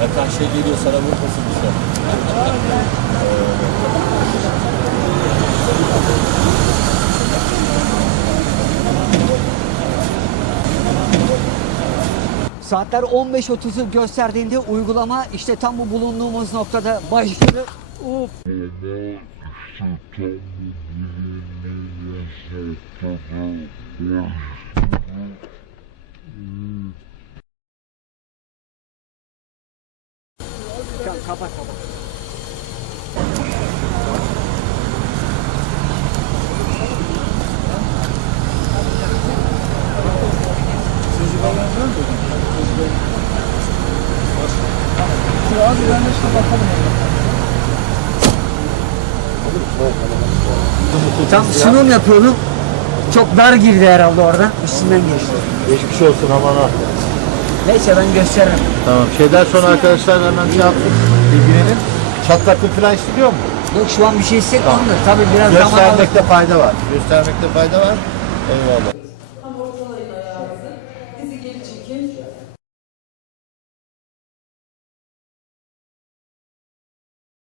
Erkan şey geliyor sana vurmasın işte. Saatler 15.30'u gösterdiğinde uygulama işte tam bu bulunduğumuz noktada başladı. Uf. Ka- Kapat kapat. Tam sunum yapıyordum. Çok dar girdi herhalde oradan. Üstünden geçti. Geçmiş olsun aman ha. Neyse ben gösteririm. Tamam. Şeyden sonra arkadaşlar hemen şey yaptık. Bilgilenin. Çatlaklık falan hissediyor mu? Yok şu an bir şey hissetmiyorum da tabii biraz zaman alır. Göstermekte fayda var. Göstermekte fayda var. Eyvallah.